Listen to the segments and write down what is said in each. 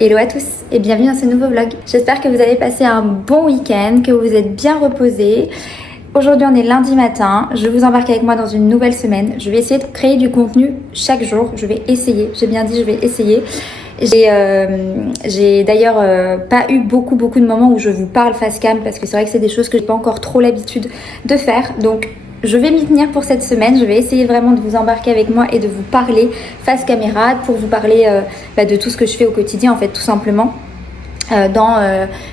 Hello à tous et bienvenue dans ce nouveau vlog. J'espère que vous avez passé un bon week-end, que vous êtes bien reposés. Aujourd'hui on est lundi matin, je vous embarque avec moi dans une nouvelle semaine. Je vais essayer de créer du contenu chaque jour, je vais essayer, j'ai bien dit je vais essayer. J'ai d'ailleurs pas eu beaucoup de moments où je vous parle face cam parce que c'est vrai que c'est des choses que j'ai pas encore trop l'habitude de faire. Donc je vais m'y tenir pour cette semaine, je vais essayer vraiment de vous embarquer avec moi et de vous parler face caméra pour vous parler de tout ce que je fais au quotidien en fait tout simplement. Dans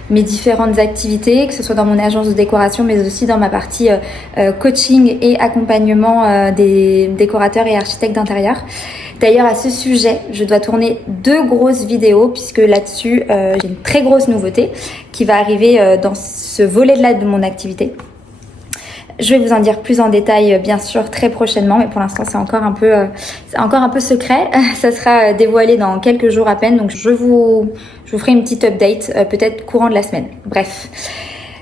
mes différentes activités, que ce soit dans mon agence de décoration mais aussi dans ma partie coaching et accompagnement des décorateurs et architectes d'intérieur. D'ailleurs à ce sujet, je dois tourner 2 grosses vidéos puisque là-dessus j'ai une très grosse nouveauté qui va arriver dans ce volet-là de mon activité. Je vais vous en dire plus en détail bien sûr très prochainement, mais pour l'instant c'est encore un peu secret. Ça sera dévoilé dans quelques jours à peine, donc je vous ferai une petite update peut-être courant de la semaine. Bref,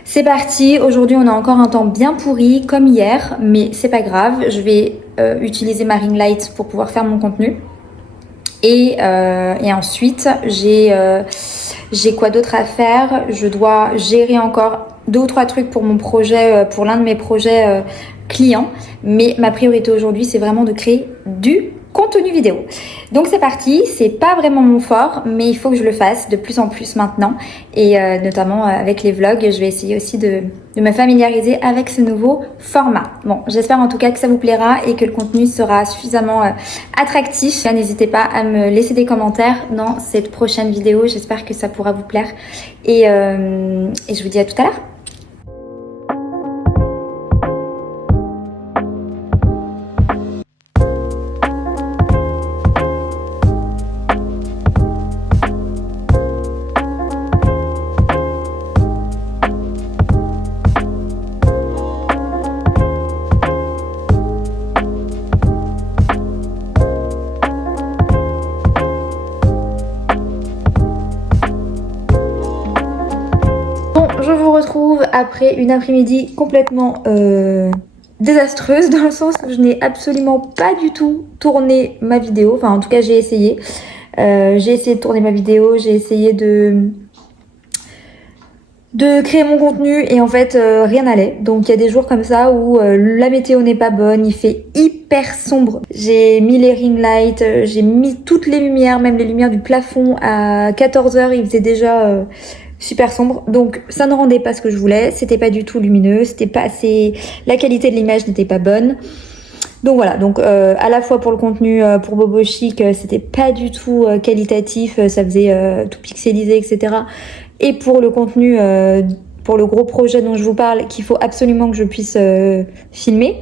c'est parti. Aujourd'hui on a encore un temps bien pourri comme hier, mais c'est pas grave. Je vais utiliser ma ring light pour pouvoir faire mon contenu. Et ensuite j'ai quoi d'autre à faire. Je dois gérer encore 2 ou 3 trucs pour mon projet, pour l'un de mes projets clients. Mais ma priorité aujourd'hui, c'est vraiment de créer du contenu vidéo. Donc c'est parti, c'est pas vraiment mon fort, mais il faut que je le fasse de plus en plus maintenant. Et notamment avec les vlogs, je vais essayer aussi de me familiariser avec ce nouveau format. Bon, j'espère en tout cas que ça vous plaira et que le contenu sera suffisamment attractif. N'hésitez pas à me laisser des commentaires dans cette prochaine vidéo. J'espère que ça pourra vous plaire. Et je vous dis à tout à l'heure. Je vous retrouve après une après-midi complètement désastreuse dans le sens où je n'ai absolument pas du tout tourné ma vidéo. Enfin en tout cas j'ai essayé. J'ai essayé de tourner ma vidéo, j'ai essayé de créer mon contenu et en fait rien n'allait. Donc il y a des jours comme ça où la météo n'est pas bonne, il fait hyper sombre. J'ai mis les ring lights, j'ai mis toutes les lumières, même les lumières du plafond à 14h, il faisait déjà super sombre, donc ça ne rendait pas ce que je voulais, c'était pas du tout lumineux, c'était pas assez, la qualité de l'image n'était pas bonne. Donc voilà, donc à la fois pour le contenu pour Bobo Chic, c'était pas du tout qualitatif, ça faisait tout pixelisé, etc. Et pour le contenu, pour le gros projet dont je vous parle, qu'il faut absolument que je puisse filmer,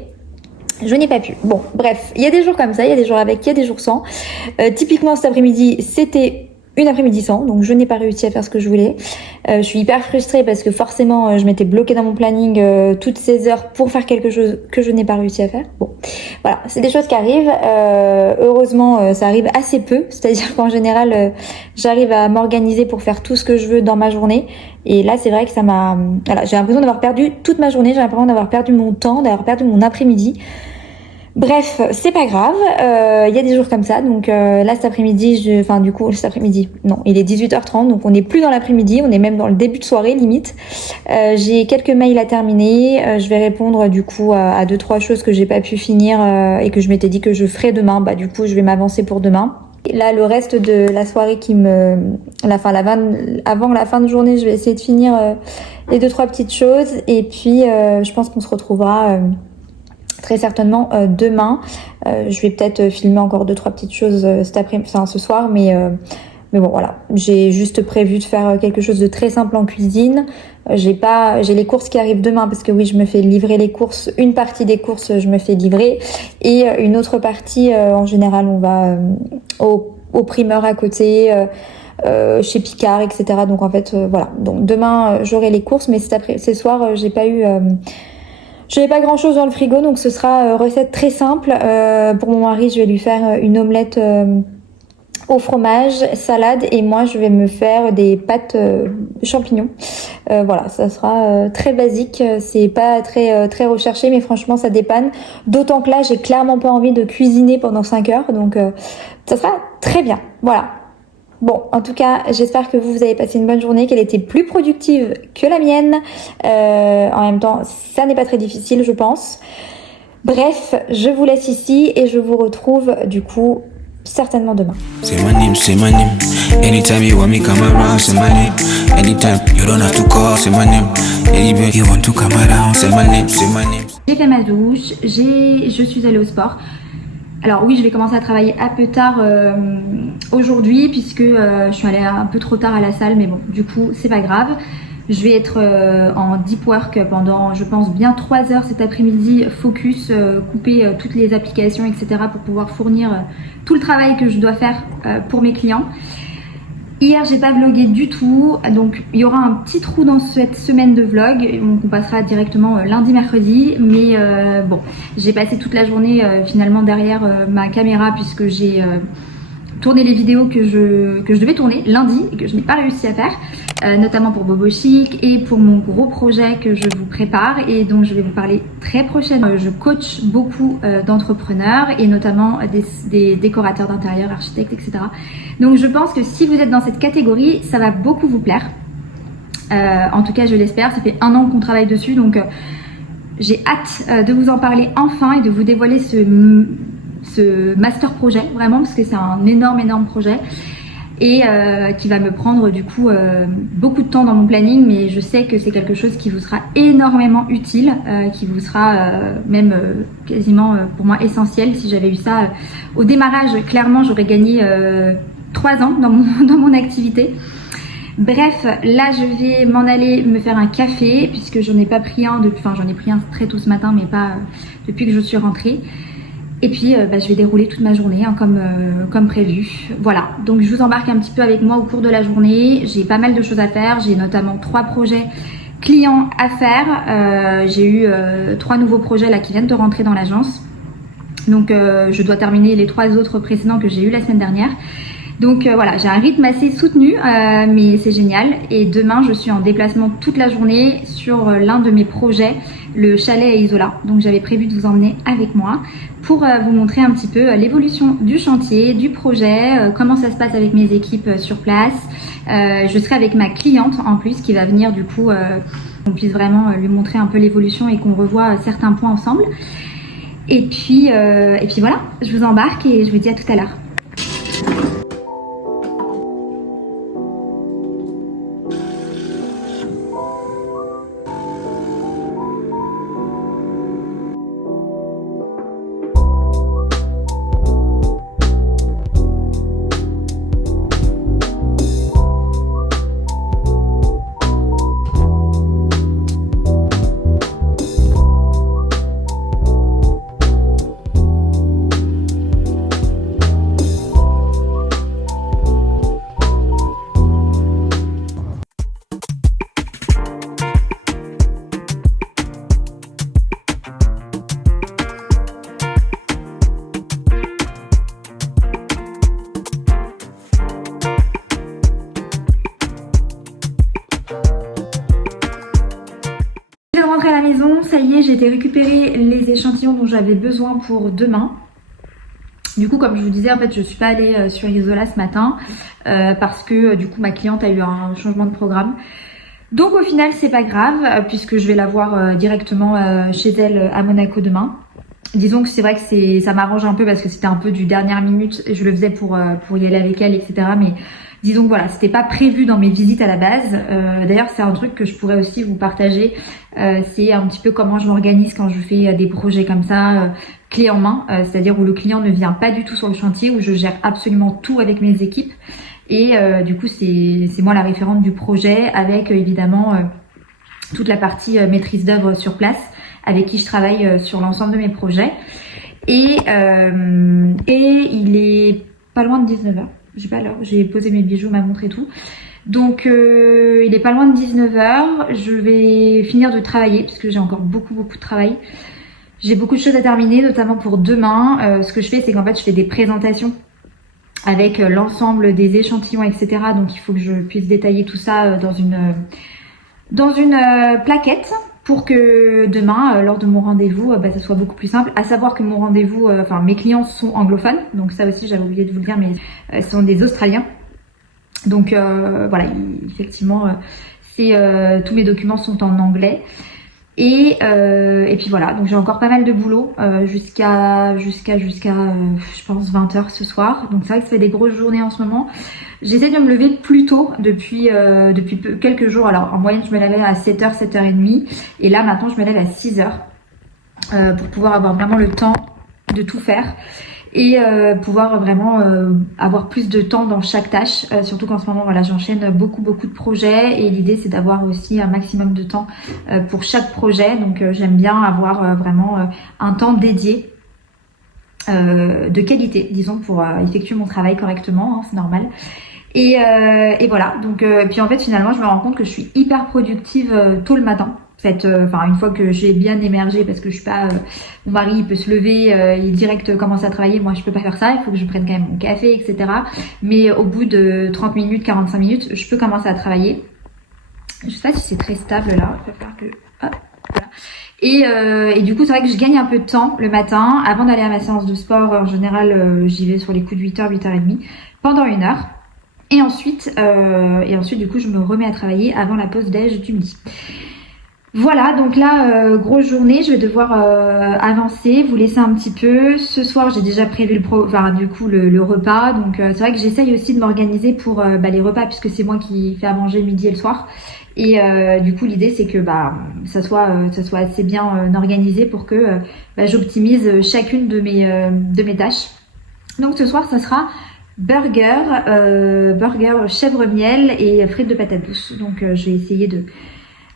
je n'ai pas pu. Bon, bref, il y a des jours comme ça, il y a des jours avec, il y a des jours sans. Typiquement cet après-midi, c'était une après-midi sans, donc je n'ai pas réussi à faire ce que je voulais. Je suis hyper frustrée parce que forcément je m'étais bloquée dans mon planning toutes ces heures pour faire quelque chose que je n'ai pas réussi à faire. Bon, voilà, c'est des choses qui arrivent. Heureusement, ça arrive assez peu, c'est-à-dire qu'en général, j'arrive à m'organiser pour faire tout ce que je veux dans ma journée. Et là, c'est vrai que ça m'a... Voilà, j'ai l'impression d'avoir perdu toute ma journée, j'ai l'impression d'avoir perdu mon temps, d'avoir perdu mon après-midi. Bref, c'est pas grave, y a des jours comme ça, donc là cet après-midi, cet après-midi, non, il est 18h30, donc on n'est plus dans l'après-midi, on est même dans le début de soirée limite. J'ai quelques mails à terminer, je vais répondre du coup à 2-3 choses que j'ai pas pu finir et que je m'étais dit que je ferais demain, bah du coup je vais m'avancer pour demain. Et là le reste de la soirée avant la fin de journée, je vais essayer de finir les 2-3 petites choses et puis je pense qu'on se retrouvera... très certainement demain. Je vais peut-être filmer encore 2-3 petites choses ce soir, mais bon voilà. J'ai juste prévu de faire quelque chose de très simple en cuisine. J'ai les courses qui arrivent demain parce que oui, je me fais livrer les courses. Une partie des courses, je me fais livrer et une autre partie, en général, on va au primeur à côté. Chez Picard, etc. Donc en fait, voilà. Donc demain, j'aurai les courses, mais ce soir, j'ai pas eu... Je n'ai pas grand chose dans le frigo, donc ce sera recette très simple. Pour mon mari, je vais lui faire une omelette au fromage, salade, et moi je vais me faire des pâtes champignons. Voilà, ça sera très basique, c'est pas très recherché, mais franchement ça dépanne. D'autant que là j'ai clairement pas envie de cuisiner pendant 5 heures, donc ça sera très bien. Voilà. Bon, en tout cas, j'espère que vous avez passé une bonne journée, qu'elle était plus productive que la mienne. En même temps, ça n'est pas très difficile, je pense. Bref, je vous laisse ici et je vous retrouve du coup certainement demain. Say my name, say my name. Anytime you want me come around, say my name. Anytime you don't have to call, say my name. Anywhere you want to come around, say my name, say my name. J'ai fait ma douche, je suis allée au sport. Alors oui, je vais commencer à travailler un peu tard aujourd'hui puisque je suis allée un peu trop tard à la salle, mais bon, du coup, c'est pas grave. Je vais être en deep work pendant, je pense, bien 3 heures cet après-midi, focus, couper toutes les applications, etc. pour pouvoir fournir tout le travail que je dois faire pour mes clients. Hier, j'ai pas vlogué du tout, donc il y aura un petit trou dans cette semaine de vlog, donc on passera directement lundi, mercredi, mais bon, j'ai passé toute la journée finalement derrière ma caméra puisque j'ai tourné les vidéos que je devais tourner lundi et que je n'ai pas réussi à faire, notamment pour Bobo Chic et pour mon gros projet que je vous prépare et dont je vais vous parler très prochainement. Je coach beaucoup d'entrepreneurs et notamment des décorateurs d'intérieur, architectes, etc. Donc je pense que si vous êtes dans cette catégorie, ça va beaucoup vous plaire. En tout cas, je l'espère. Ça fait 1 an qu'on travaille dessus, donc j'ai hâte de vous en parler enfin et de vous dévoiler ce master projet, vraiment, parce que c'est un énorme projet et qui va me prendre du coup beaucoup de temps dans mon planning, mais je sais que c'est quelque chose qui vous sera énormément utile, qui vous sera même quasiment pour moi essentiel. Si j'avais eu ça au démarrage, clairement j'aurais gagné 3 ans dans mon activité. Bref, là je vais m'en aller me faire un café puisque j'en ai pas pris un depuis, enfin j'en ai pris un très tôt ce matin, mais pas depuis que je suis rentrée. Et puis je vais dérouler toute ma journée hein, comme prévu. Voilà, donc je vous embarque un petit peu avec moi au cours de la journée. J'ai pas mal de choses à faire, j'ai notamment 3 projets clients à faire. J'ai eu 3 nouveaux projets là qui viennent de rentrer dans l'agence. Donc je dois terminer les 3 autres précédents que j'ai eu la semaine dernière. Donc voilà, j'ai un rythme assez soutenu, mais c'est génial. Et demain, je suis en déplacement toute la journée sur l'un de mes projets, le chalet à Isola. Donc j'avais prévu de vous emmener avec moi pour vous montrer un petit peu l'évolution du chantier, du projet, comment ça se passe avec mes équipes sur place. Je serai avec ma cliente en plus qui va venir du coup, qu'on puisse vraiment lui montrer un peu l'évolution et qu'on revoie certains points ensemble. Et puis voilà, je vous embarque et je vous dis à tout à l'heure. À la maison, ça y est, j'ai été récupérer les échantillons dont j'avais besoin pour demain. Du coup, comme je vous disais, en fait, je suis pas allée sur Isola ce matin parce que du coup, ma cliente a eu un changement de programme. Donc au final, c'est pas grave puisque je vais la voir directement chez elle à Monaco demain. Disons que c'est vrai que ça m'arrange un peu parce que c'était un peu du dernière minute. Je le faisais pour y aller avec elle, etc. Mais disons que voilà, c'était pas prévu dans mes visites à la base. D'ailleurs, c'est un truc que je pourrais aussi vous partager. C'est un petit peu comment je m'organise quand je fais des projets comme ça, clé en main. C'est-à-dire où le client ne vient pas du tout sur le chantier, où je gère absolument tout avec mes équipes. Et du coup, c'est moi la référente du projet avec évidemment toute la partie maîtrise d'œuvre sur place avec qui je travaille sur l'ensemble de mes projets. Et il est pas loin de 19h. J'ai pas l'heure, j'ai posé mes bijoux, ma montre et tout. Donc il est pas loin de 19h. Je vais finir de travailler parce que j'ai encore beaucoup de travail. J'ai beaucoup de choses à terminer, notamment pour demain. Ce que je fais, c'est qu'en fait, je fais des présentations avec l'ensemble des échantillons, etc. Donc il faut que je puisse détailler tout ça dans une plaquette pour que demain, lors de mon rendez-vous, ça soit beaucoup plus simple. À savoir que mon rendez-vous, mes clients sont anglophones, donc ça aussi j'avais oublié de vous le dire, mais ce sont des Australiens. Donc voilà, effectivement, tous mes documents sont en anglais. Et puis voilà, donc j'ai encore pas mal de boulot jusqu'à je pense 20h ce soir. Donc c'est vrai que ça fait des grosses journées en ce moment. J'essaie de me lever plus tôt depuis quelques jours. Alors en moyenne je me levais à 7h, 7h30 et là maintenant je me lève à 6h pour pouvoir avoir vraiment le temps de tout faire et pouvoir vraiment avoir plus de temps dans chaque tâche, surtout qu'en ce moment voilà, j'enchaîne beaucoup de projets et l'idée c'est d'avoir aussi un maximum de temps pour chaque projet. Donc j'aime bien avoir vraiment un temps dédié de qualité, disons, pour effectuer mon travail correctement, hein, c'est normal. Et voilà, donc puis en fait finalement je me rends compte que je suis hyper productive tôt le matin. Une fois que j'ai bien émergé, parce que je suis pas mon mari il peut se lever il direct commencer à travailler, moi je peux pas faire ça, il faut que je prenne quand même mon café, etc. Mais au bout de 30 minutes, 45 minutes, je peux commencer à travailler. Je sais pas si c'est très stable là, il va falloir que hop, voilà. Et du coup c'est vrai que je gagne un peu de temps le matin avant d'aller à ma séance de sport. En général j'y vais sur les coups de 8h, 8h30 pendant 1 heure. Et ensuite du coup je me remets à travailler avant la pause déj du midi. Voilà, donc là, grosse journée, je vais devoir avancer, vous laisser un petit peu. Ce soir, j'ai déjà prévu le repas. Donc c'est vrai que j'essaye aussi de m'organiser pour les repas, puisque c'est moi qui fais à manger le midi et le soir. Et du coup, l'idée c'est que ça soit assez bien organisé pour que j'optimise chacune de mes tâches. Donc ce soir, ça sera burger chèvre miel et frites de patates douces. Donc je vais essayer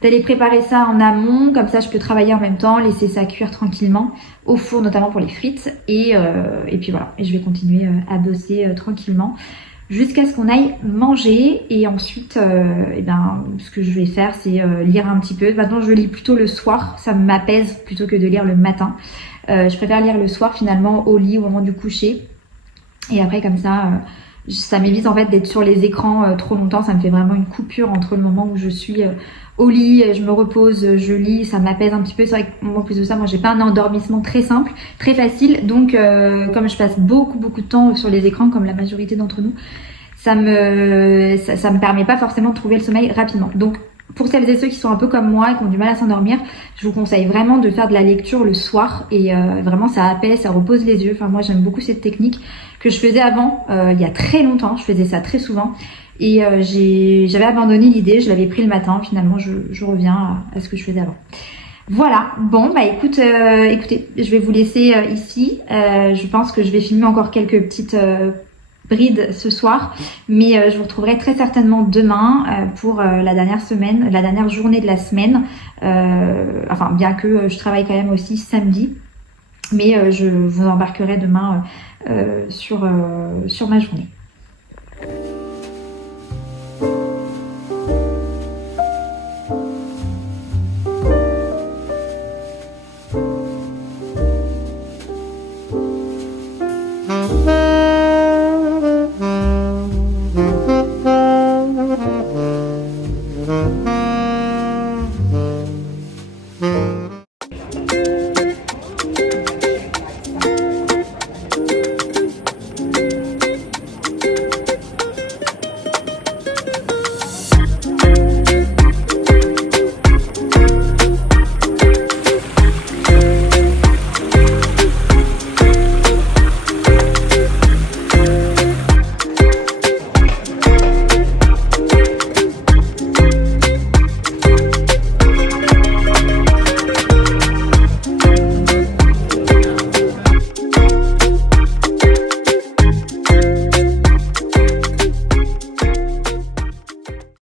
d'aller préparer ça en amont, comme ça je peux travailler en même temps, laisser ça cuire tranquillement au four, notamment pour les frites. Et puis voilà, et je vais continuer à bosser tranquillement jusqu'à ce qu'on aille manger. Et ensuite, ce que je vais faire, c'est lire un petit peu. Maintenant, je lis plutôt le soir, ça m'apaise plutôt que de lire le matin. Je préfère lire le soir finalement au lit, au moment du coucher. Et après, comme ça m'évite en fait d'être sur les écrans trop longtemps. Ça me fait vraiment une coupure entre le moment où je suis au lit, je me repose, je lis, ça m'apaise un petit peu. C'est vrai qu'en plus de ça, moi j'ai pas un endormissement très simple, très facile. Donc comme je passe beaucoup de temps sur les écrans, comme la majorité d'entre nous, ça me permet pas forcément de trouver le sommeil rapidement. Donc pour celles et ceux qui sont un peu comme moi et qui ont du mal à s'endormir, je vous conseille vraiment de faire de la lecture le soir et vraiment ça apaise, ça repose les yeux. Enfin moi j'aime beaucoup cette technique que je faisais avant, il y a très longtemps, je faisais ça très souvent et j'avais abandonné l'idée, je l'avais pris le matin, finalement je reviens à ce que je faisais avant. Voilà, bon écoutez, je vais vous laisser ici, je pense que je vais filmer encore quelques petites bride ce soir, mais je vous retrouverai très certainement demain pour la dernière journée de la semaine, bien que je travaille quand même aussi samedi, mais je vous embarquerai demain sur ma journée.